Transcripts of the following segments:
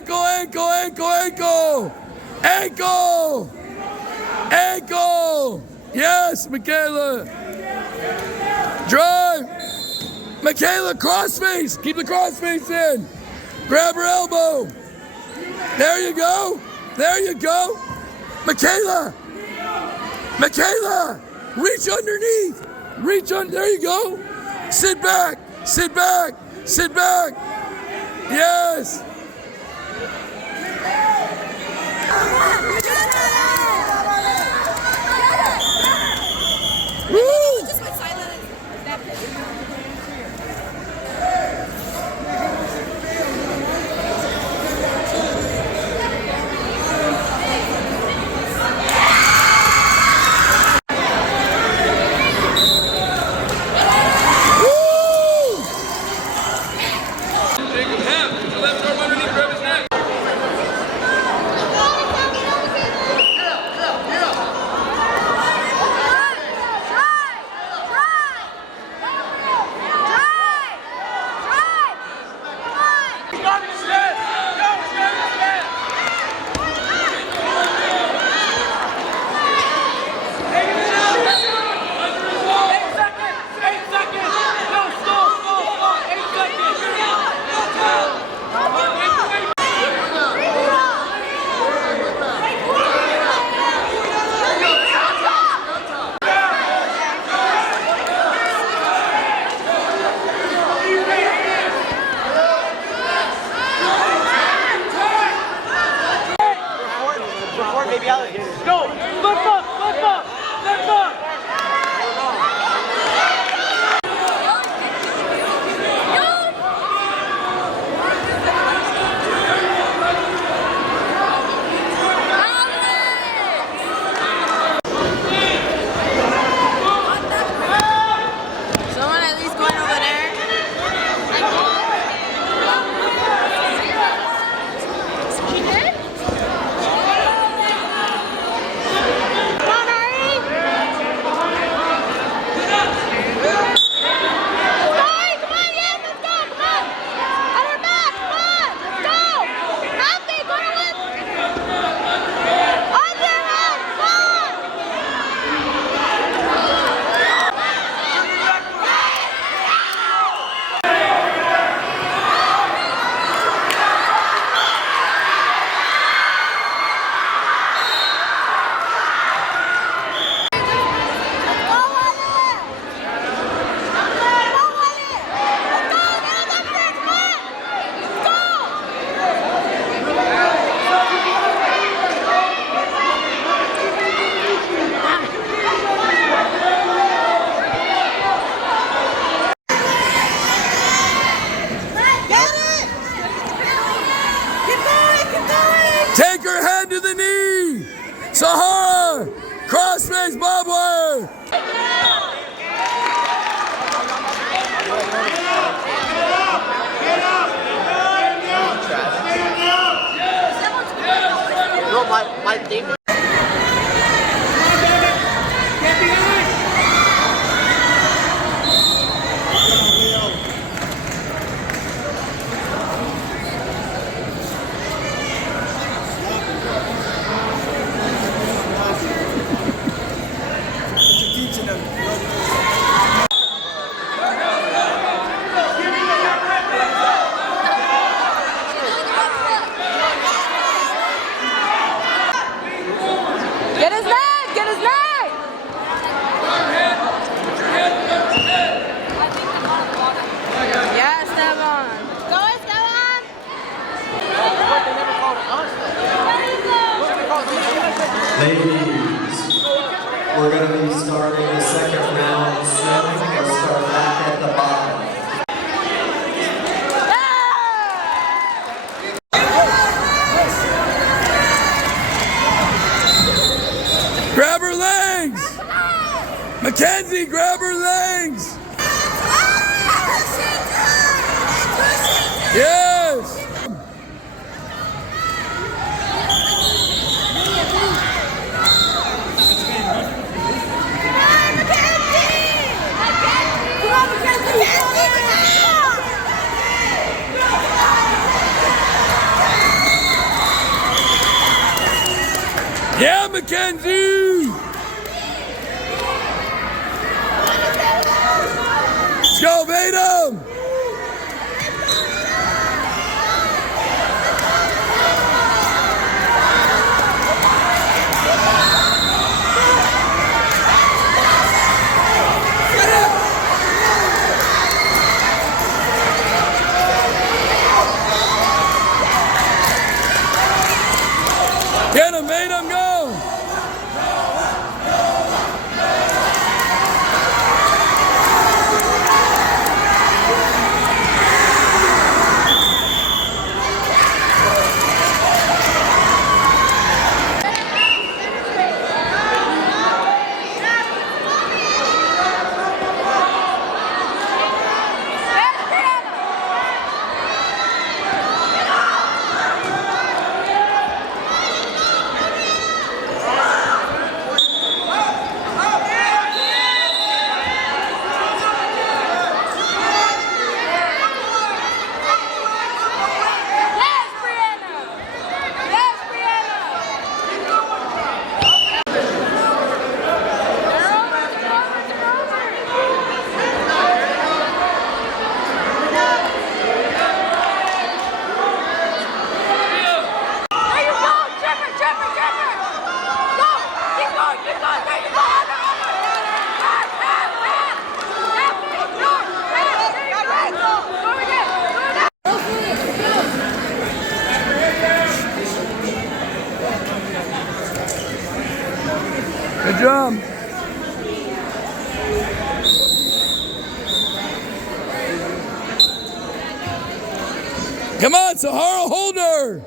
Ankle, ankle, ankle, ankle. Ankle. Ankle. Yes, Michaela. Drive. Michaela, cross face. Keep the cross face in. Grab her elbow. There you go. There you go. Michaela. Michaela. Reach underneath. Reach on. There you go. Sit back. Sit back. Sit back. Yes. Woo! Go! Flip up! Flip up! Flip up! Someone at least going over there. She did? Take her head to the knee. Sahara. Cross face barbed wire. No, my team. Get his neck! Get his neck! Yeah, Esteban. Go, Esteban! Ladies, we're going to be starting the second round soon. We'll start back at the bottom. Grab her legs. Mackenzie, grab her legs. Yes. Yeah, Mackenzie! Let's go, Vadim! Get him, Vadim, go! Yes, Brianna! Yes, Brianna! There you go! Trevor! Trevor! Trevor! Go! Keep going! Keep going! There you go! Good job. Come on, Sahara, hold her.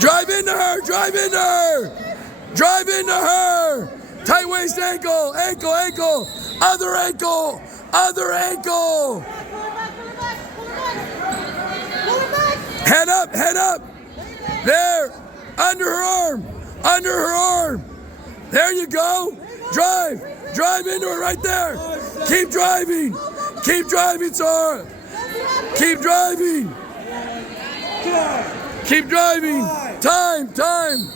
Drive into her, drive into her. Drive into her. Tight waist ankle, ankle, ankle. Other ankle, other ankle. Head up, head up. There, under her arm, under her arm. There you go. Drive, drive into her right there. Keep driving, Sahara. Keep driving. Keep driving. Time, time.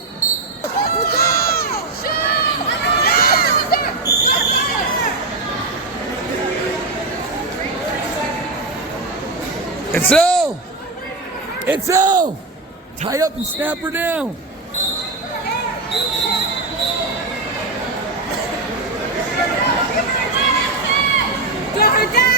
It's L. It's L. Tie up and snap her down. Get her down!